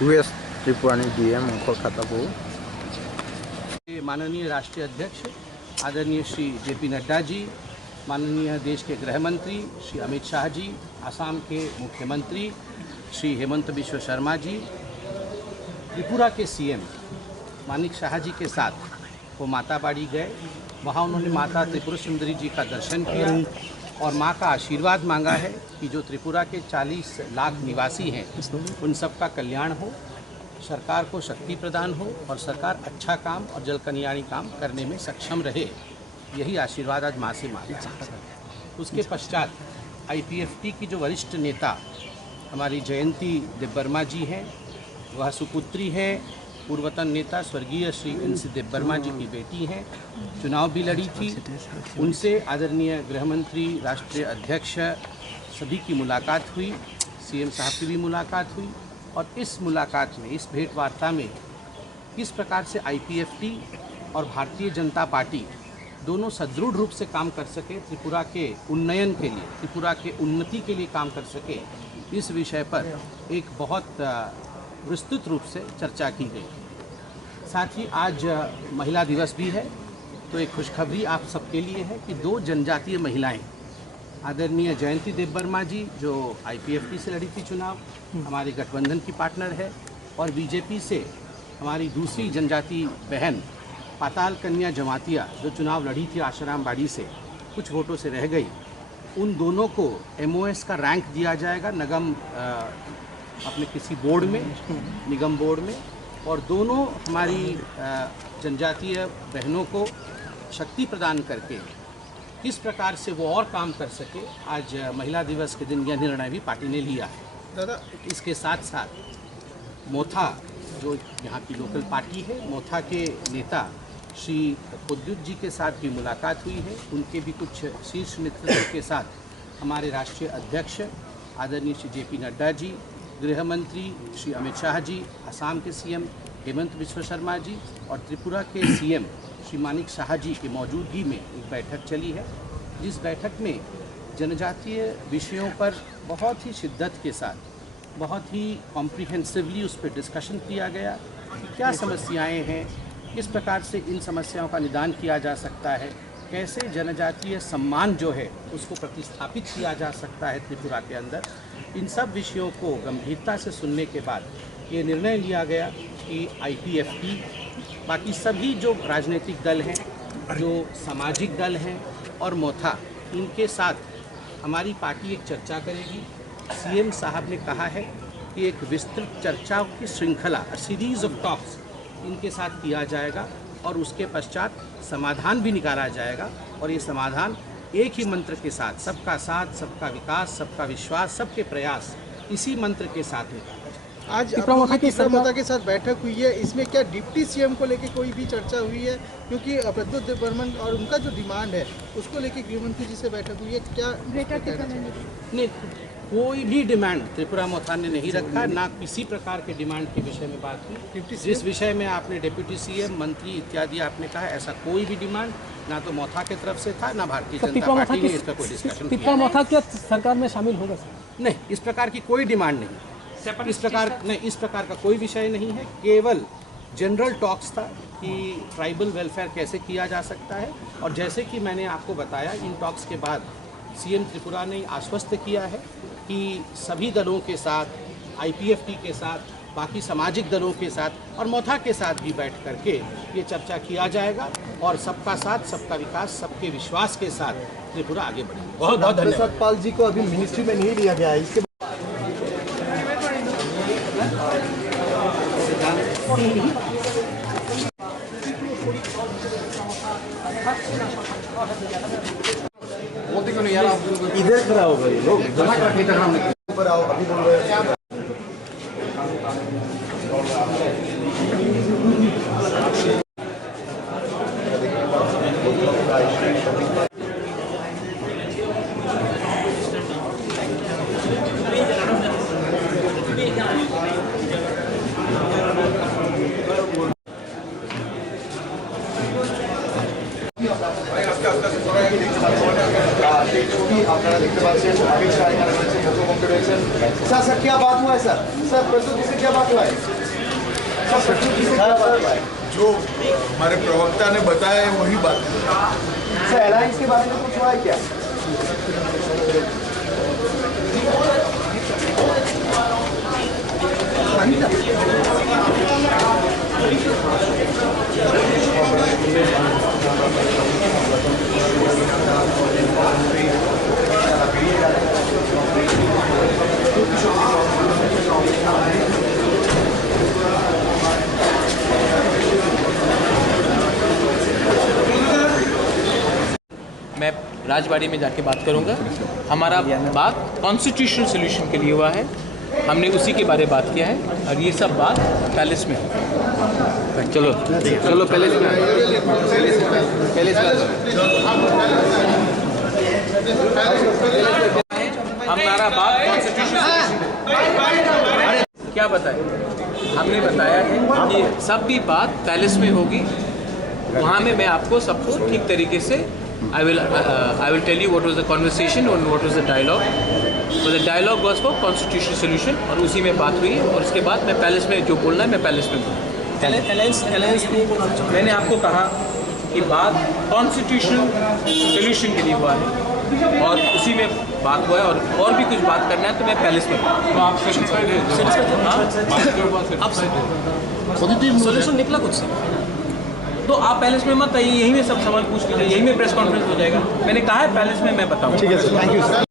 Waste त्रिपुरानी DM Kolkata माननीय राष्ट्रीय अध्यक्ष आदरणीय श्री जेपी नड्डा जी, माननीय देश के गृह मंत्री श्री अमित शाह जी, असम के मुख्यमंत्री श्री हेमंत बिश्व शर्मा जी, त्रिपुरा के सीएम मानिक शाह जी के साथ वो माता बाड़ी गए। वहाँ उन्होंने माता त्रिपुरा सुंदरी जी का दर्शन किया और माँ का आशीर्वाद मांगा है कि जो त्रिपुरा के 40 लाख निवासी हैं उन सब का कल्याण हो, सरकार को शक्ति प्रदान हो और सरकार अच्छा काम और जल कल्याणी काम करने में सक्षम रहे। यही आशीर्वाद आज माँ से मांगा है। उसके पश्चात आईपीएफटी की जो वरिष्ठ नेता हमारी जयंती देबबर्मा जी हैं, वह सुपुत्री हैं, पूर्वतन नेता स्वर्गीय श्री NC देबबर्मा जी की बेटी हैं, चुनाव भी लड़ी थी। उनसे आदरणीय गृह मंत्री, राष्ट्रीय अध्यक्ष सभी की मुलाकात हुई, सीएम साहब की भी मुलाकात हुई और इस मुलाकात में, इस भेंट वार्ता में किस प्रकार से आईपीएफटी और भारतीय जनता पार्टी दोनों सदृढ़ रूप से काम कर सके, त्रिपुरा के उन्नयन के लिए, त्रिपुरा के उन्नति के लिए काम कर सके, इस विषय पर एक बहुत विस्तृत रूप से चर्चा की गई। साथ ही आज महिला दिवस भी है, तो एक खुशखबरी आप सबके लिए है कि 2 जनजातीय महिलाएं, आदरणीय जयंती देबबर्मा जी जो आईपीएफटी से लड़ी थी चुनाव, हमारे गठबंधन की पार्टनर है, और बीजेपी से हमारी दूसरी जनजातीय बहन पाताल कन्या जमातिया जो चुनाव लड़ी थी आशाराम बाड़ी से, कुछ वोटों से रह गई। उन दोनों को MOS का रैंक दिया जाएगा निगम अपने किसी बोर्ड में, निगम बोर्ड में, और दोनों हमारी जनजातीय बहनों को शक्ति प्रदान करके किस प्रकार से वो और काम कर सके, आज महिला दिवस के दिन यह निर्णय भी पार्टी ने लिया है। दादा, इसके साथ साथ मोथा जो यहाँ की लोकल पार्टी है, मोथा के नेता श्री पुद्युत जी के साथ भी मुलाकात हुई है। उनके भी कुछ शीर्ष नेतृत्व के साथ हमारे राष्ट्रीय अध्यक्ष आदरणीय श्री जेपी नड्डा जी, गृह मंत्री श्री अमित शाह जी, असम के सीएम हेमंत बिश्व शर्मा जी और त्रिपुरा के सीएम श्री मानिक शाह जी की मौजूदगी में एक बैठक चली है, जिस बैठक में जनजातीय विषयों पर बहुत ही शिद्दत के साथ, बहुत ही कॉम्प्रिहेंसिवली उस पर डिस्कशन किया गया कि क्या समस्याएं हैं, किस प्रकार से इन समस्याओं का निदान किया जा सकता है, कैसे जनजातीय सम्मान जो है उसको प्रतिस्थापित किया जा सकता है त्रिपुरा के अंदर। इन सब विषयों को गंभीरता से सुनने के बाद ये निर्णय लिया गया कि आईपीएफटी, बाकी सभी जो राजनीतिक दल हैं, जो सामाजिक दल हैं और मोथा, इनके साथ हमारी पार्टी एक चर्चा करेगी। सीएम साहब ने कहा है कि एक विस्तृत चर्चाओं की श्रृंखला, सीरीज ऑफ टॉक्स इनके साथ किया जाएगा और उसके पश्चात समाधान भी निकाला जाएगा। और ये समाधान एक ही मंत्र के साथ, सबका साथ, सबका विकास, सबका विश्वास, सबके प्रयास, इसी मंत्र के साथ निकाला जाएगा। आज त्रिपुरा के साथ बैठक हुई है, इसमें क्या डिप्टी सीएम को लेकर कोई भी चर्चा हुई है? क्योंकि प्रद्युत देबबर्मा और उनका जो डिमांड है उसको लेकर गृहमंत्री जी से बैठक हुई है, क्या नहीं, कोई भी डिमांड त्रिपुरा मोथा ने नहीं रखा, ना किसी प्रकार के डिमांड के विषय में बात हुई। जिस विषय में आपने डिप्टी सीएम, मंत्री इत्यादि आपने कहा, ऐसा कोई भी डिमांड ना तो मोथा की तरफ से था, ना भारतीय जनता पार्टी ने इसका कोई डिस्कशन किया। त्रिपुरा मोथा क्या सरकार में शामिल होगा? नहीं, इस प्रकार की कोई डिमांड नहीं, इस प्रकार का कोई विषय नहीं है। केवल जनरल टॉक्स था कि ट्राइबल वेलफेयर कैसे किया जा सकता है, और जैसे कि मैंने आपको बताया, इन टॉक्स के बाद सीएम त्रिपुरा ने आश्वस्त किया है कि सभी दलों के साथ, आईपीएफटी के साथ, बाकी सामाजिक दलों के साथ और मोथा के साथ भी बैठ करके ये चर्चा किया जाएगा और सबका साथ, सबका विकास, सबके विश्वास के साथ त्रिपुरा आगे बढ़ेगी। बहुत बहुत धन्यवाद। पाल जी को अभी मिनिस्ट्री में नहीं लिया गया है, इसके इधर खड़ा होगा ये लोग, ऊपर आओ, अभी बोल रहे हैं। আপনারা उसके बाद से अमित शाह का सर सर क्या बात हुआ है सर प्रस्तुत जी से क्या बात हुआ है सर प्रस्तुत जी से क्या बात हुआ है जो हमारे प्रवक्ता ने बताया है वही बात है। सर अलायंस के बारे में कुछ हुआ है क्या मैं राजबाड़ी में जाके बात करूंगा। हमारा बात कॉन्स्टिट्यूशनल सोल्यूशन के लिए हुआ है, हमने उसी के बारे में बात किया है और ये सब बात पैलेस में। चलो चलो पैलेस में हमारा बात कॉन्स्टिट्यूशनल क्या बताए, हमने बताया है कि सब भी बात पैलेस में होगी, वहाँ में मैं आपको सबको ठीक तरीके से I will tell you what was the conversation and what was the dialogue. So the dialogue was for constitutional solution और उसी में बात हुई और उसके बाद मैं पैलेस में जो बोलना है मैं पैलेस में बोलूँ। मैंने आपको कहा कि बात कॉन्स्टिट्यूशनल सोल्यूशन के लिए हुआ है और उसी में बात हुआ है और भी कुछ बात करना है तो मैं पैलेस में सोल्यूशन निकला कुछ से तो आप पैलेस में मत आइए, यहीं में सब सवाल पूछ लीजिए, यहीं में प्रेस कॉन्फ्रेंस हो जाएगा। मैंने कहा है पैलेस में मैं बताऊँ। ठीक है सर, थैंक यू सर।